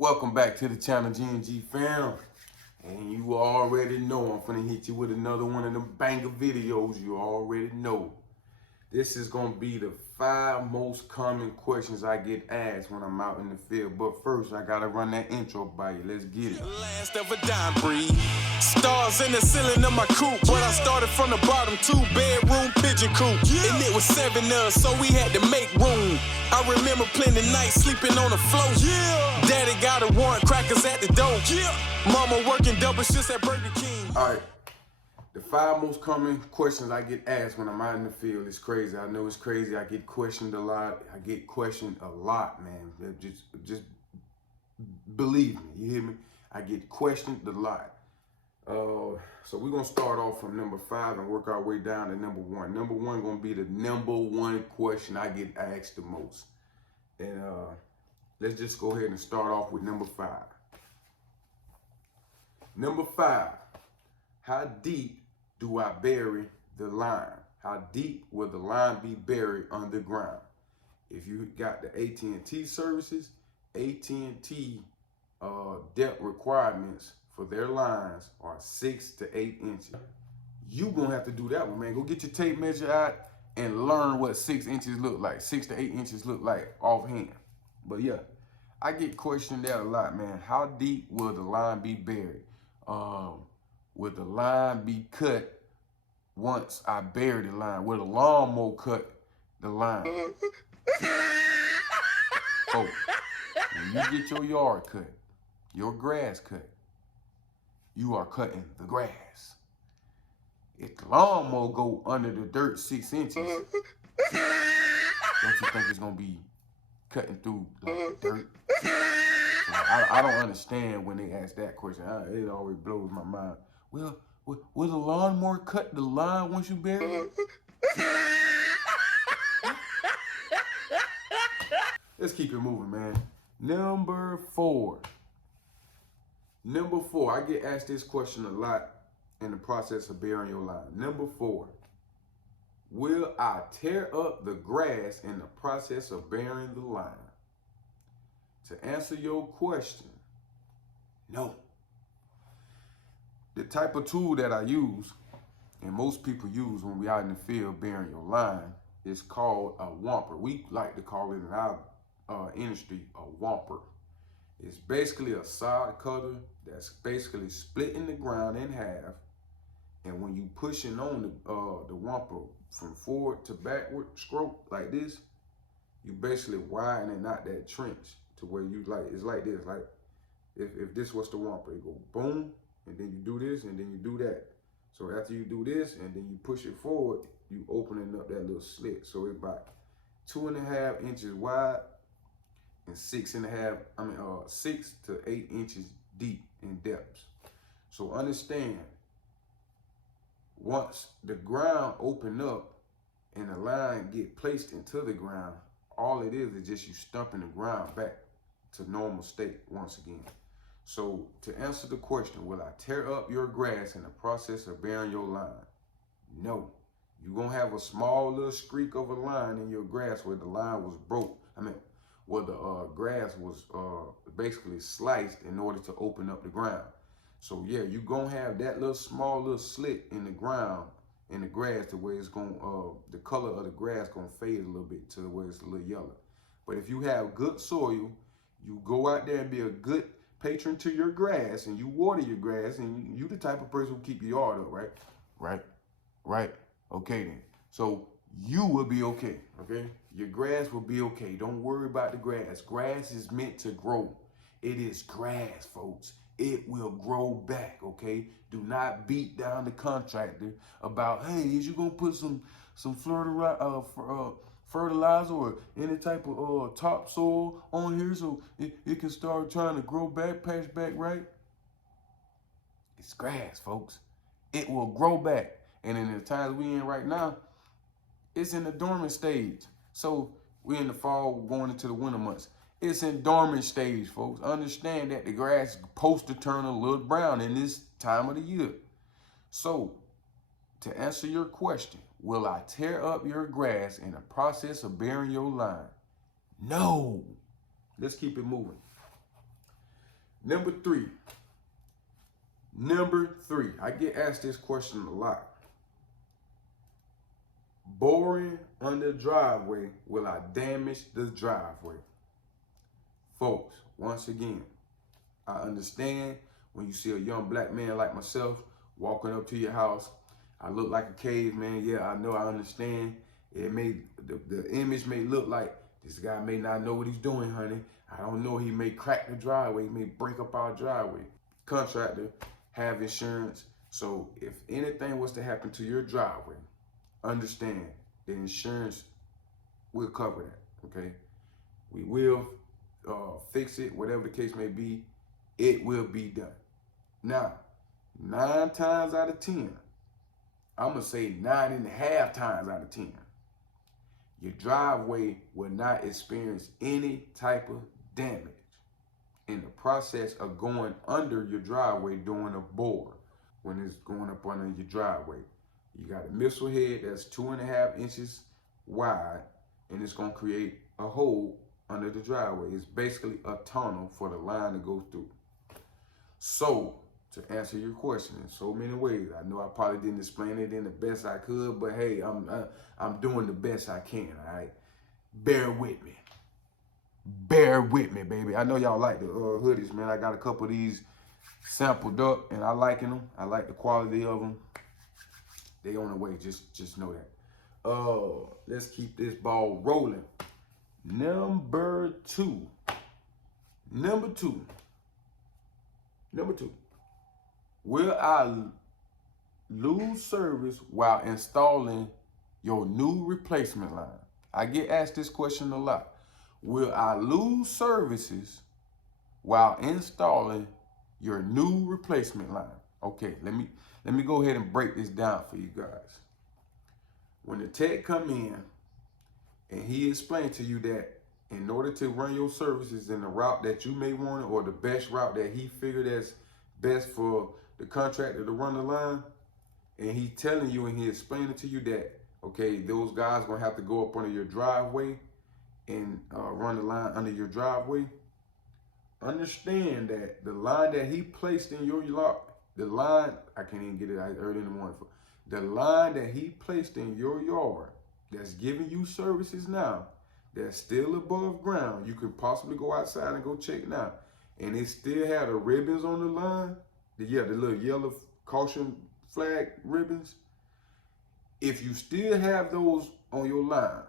Welcome back to the channel, G&G fam. And you already know I'm finna hit you with another one of them banger videos. You already know. This is gonna be the 5 most common questions I get asked when I'm out in the field. But first, I gotta run that intro by you. Let's get it. Last of a dime breed. Stars in the ceiling of my coupe, but I started from the bottom, 2-bedroom pigeon coop. And it was 7 of us, so we had to make room. I remember plenty nights sleeping on the floor. Daddy got a warrant, crackers at the door. Mama working double shifts at Burger King. All right. The 5 most common questions I get asked when I'm out in the field is crazy. I know it's crazy. I get questioned a lot. Man. Just believe me. You hear me? I get questioned a lot. So we're gonna start off from number 5 and work our way down to number 1. Number 1 gonna be the number 1 question I get asked the most. And let's just go ahead and start off with number 5. Number 5. How deep do I bury the line? How deep will the line be buried underground? If you got the AT&T services, AT&T depth requirements for their lines are 6 to 8 inches. You gonna have to do that one, man. Go get your tape measure out and learn what 6 inches look like. 6 to 8 inches look like offhand. But yeah, I get questioned that a lot, man. How deep will the line be buried? Will the line be cut once I bury the line? Will the lawnmower cut the line? Oh, when you get your yard cut, your grass cut, you are cutting the grass. If the lawnmower go under the dirt 6 inches, don't you think it's gonna be cutting through like dirt? So I don't understand when they ask that question. It always blows my mind. Well, will the lawnmower cut the line once you bury it? Let's keep it moving, man. Number 4. Number 4, I get asked this question a lot in the process of burying your line. Number 4, will I tear up the grass in the process of burying the line? To answer your question, no. The type of tool that I use, and most people use when we out in the field burying your line, is called a whomper. We like to call it in our industry a whomper. It's basically a sod cutter that's basically splitting the ground in half, and when you pushing on the whomper from forward to backward stroke like this, you basically widening out that trench to where you it's like this. Like if this was the whomper, it go boom, and then you do this, and then you do that. So after you do this, and then you push it forward, you opening up that little slit. So it's about 2.5 inches wide and 6 to 8 inches deep in depth. So understand, once the ground open up and the line get placed into the ground, all it is just you stumping the ground back to normal state once again. So to answer the question, will I tear up your grass in the process of burying your line? No. You're gonna have a small little streak of a line in your grass where the line was broke. Where the grass was basically sliced in order to open up the ground. So yeah, you're gonna have that small little slit in the ground, in the grass, to where it's gonna, the color of the grass gonna fade a little bit to where it's a little yellow. But if you have good soil, you go out there and be a good patron to your grass, and you water your grass, and you the type of person who keep your yard up, right? Right. Okay then. So you will be okay, okay? Your grass will be okay. Don't worry about the grass. Grass is meant to grow. It is grass, folks. It will grow back, okay? Do not beat down the contractor about, hey, is you gonna put some fertilizer or any type of topsoil on here so it can start trying to grow back, patch back, right? It's grass, folks. It will grow back. And in the times we in right now, it's in the dormant stage. So we're in the fall, going into the winter months. It's in dormant stage, folks. Understand that the grass is supposed to turn a little brown in this time of the year. So to answer your question, will I tear up your grass in the process of burying your line? No. Let's keep it moving. Number three, I get asked this question a lot. Boring under driveway, will I damage the driveway? Folks, once again, I understand when you see a young black man like myself walking up to your house, I look like a caveman. Yeah, I know, I understand. It may, the image may look like this guy may not know what he's doing, honey. I don't know, he may crack the driveway, he may break up our driveway. Contractor, have insurance. So if anything was to happen to your driveway, understand the insurance will cover that, okay? We will fix it, whatever the case may be, it will be done. Now, 9 times out of 10, I'm gonna say 9.5 times out of 10, your driveway will not experience any type of damage in the process of going under your driveway during a bore when it's going up under your driveway. You got a missile head that's 2.5 inches wide, and it's gonna create a hole under the driveway. It's basically a tunnel for the line to go through. So, to answer your question in so many ways, I know I probably didn't explain it in the best I could, but hey, I'm doing the best I can, all right? Bear with me. Bear with me, baby. I know y'all like the hoodies, man. I got a couple of these sampled up, and I liking them. I like the quality of them. They on the way, just know that. Let's keep this ball rolling. Number two. Will I lose service while installing your new replacement line? I get asked this question a lot. Will I lose services while installing your new replacement line? Okay, let me go ahead and break this down for you guys. When the tech come in and he explained to you that in order to run your services in the route that you may want it, or the best route that he figured as best for the contractor to run the line, and he telling you and he explaining to you that, okay, those guys gonna have to go up under your driveway and run the line under your driveway, understand that the line that he placed in your yard, the line, I can't even get it out early in the morning, the line that he placed in your yard that's giving you services now, that's still above ground, you could possibly go outside and go check now, and it still had the ribbons on the line, the little yellow caution flag ribbons. If you still have those on your line,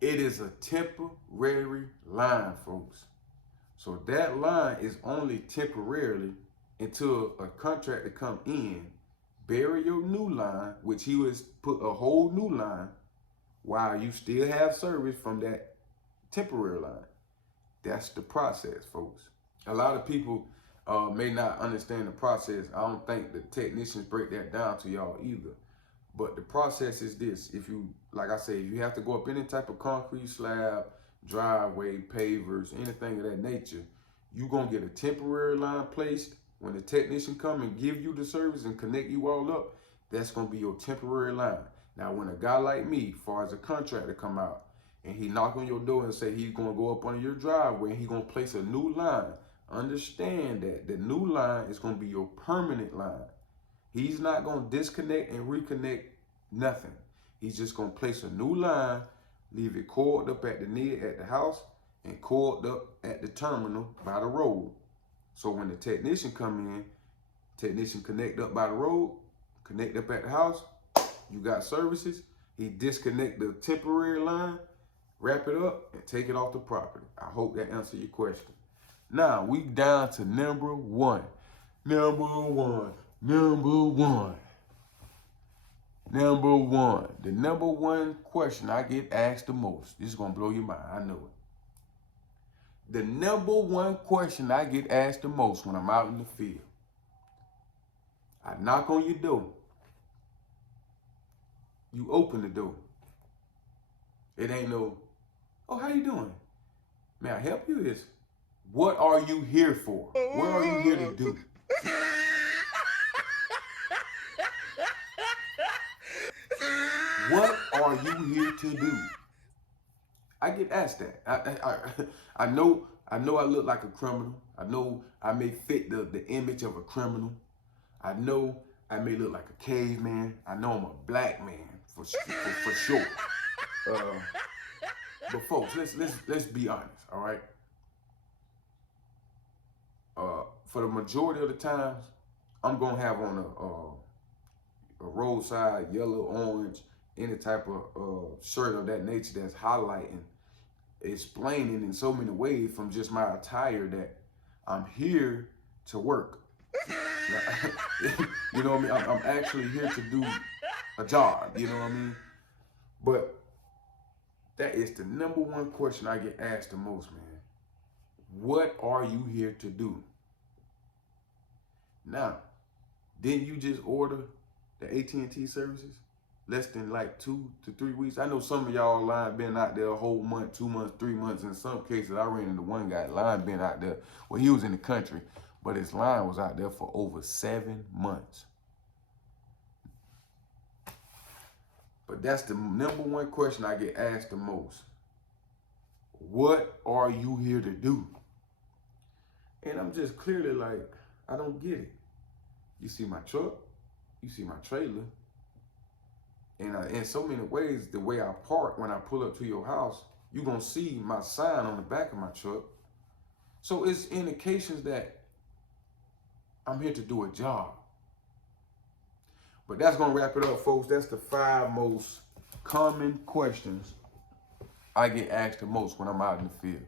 it is a temporary line, folks. So that line is only temporarily until a contractor come in, bury your new line, which he was put a whole new line, while you still have service from that temporary line. That's the process, folks. A lot of people may not understand the process. I don't think the technicians break that down to y'all either. But the process is this. If you, like I say, if you have to go up any type of concrete slab, driveway, pavers, anything of that nature, you're going to get a temporary line placed. When the technician come and give you the service and connect you all up, that's going to be your temporary line. Now, when a guy like me, far as a contractor come out, and he knock on your door and say he's going to go up on your driveway and he's going to place a new line, understand that the new line is going to be your permanent line. He's not going to disconnect and reconnect nothing. He's just going to place a new line, leave it coiled up at the house and coiled up at the terminal by the road. So when the technician come in, technician connect up by the road, connect up at the house, you got services, he disconnect the temporary line, wrap it up, and take it off the property. I hope that answered your question. Now, we down to number one. Number one. The number one question I get asked the most. This is going to blow your mind. I know it. The number one question I get asked the most when I'm out in the field. I knock on your door. You open the door. It ain't no, oh, how you doing? May I help you? It's, what are you here for? What are you here to do? What are you here to do? I get asked that. I know I know I look like a criminal. I know I may fit the image of a criminal. I know I may look like a caveman. I know I'm a black man for sure. But folks, let's be honest, all right? For the majority of the times, I'm gonna have on a roadside yellow, orange, any type of shirt of that nature that's highlighting, explaining in so many ways from just my attire that I'm here to work. You know what I mean? I'm actually here to do a job, you know what I mean? But that is the number one question I get asked the most, man. What are you here to do? Now, didn't you just order the AT&T services? Less than like 2 to 3 weeks. I know some of y'all line been out there a whole month, 2 months, 3 months. In some cases, I ran into one guy, line been out there. Well, he was in the country, but his line was out there for over 7 months. But that's the number one question I get asked the most. What are you here to do? And I'm just clearly like, I don't get it. You see my truck, you see my trailer, and in so many ways, the way I park when I pull up to your house, you're gonna see my sign on the back of my truck. So it's indications that I'm here to do a job. But that's gonna wrap it up, folks. That's the 5 most common questions I get asked the most when I'm out in the field.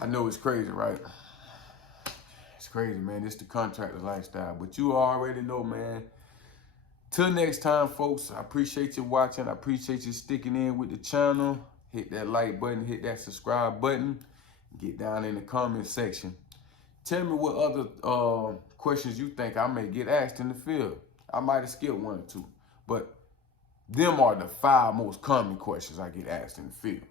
I know it's crazy, right? It's crazy, man. It's the contractor lifestyle. But you already know, man. Till next time, folks, I appreciate you watching. I appreciate you sticking in with the channel. Hit that like button, hit that subscribe button. Get down in the comment section. Tell me what other questions you think I may get asked in the field. I might have skipped 1 or 2, but them are the 5 most common questions I get asked in the field.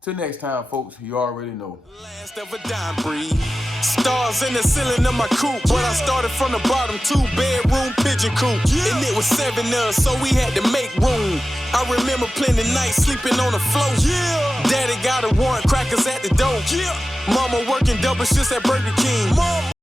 Till next time, folks, you already know. Last of a dime breed. Stars in the ceiling of my coupe, but I started from the bottom, 2-bedroom pigeon coop. And it was 7 of us, so we had to make room. I remember plenty nights sleeping on the floor. Daddy got a warrant, crackers at the door. Mama working double shifts at Burger King.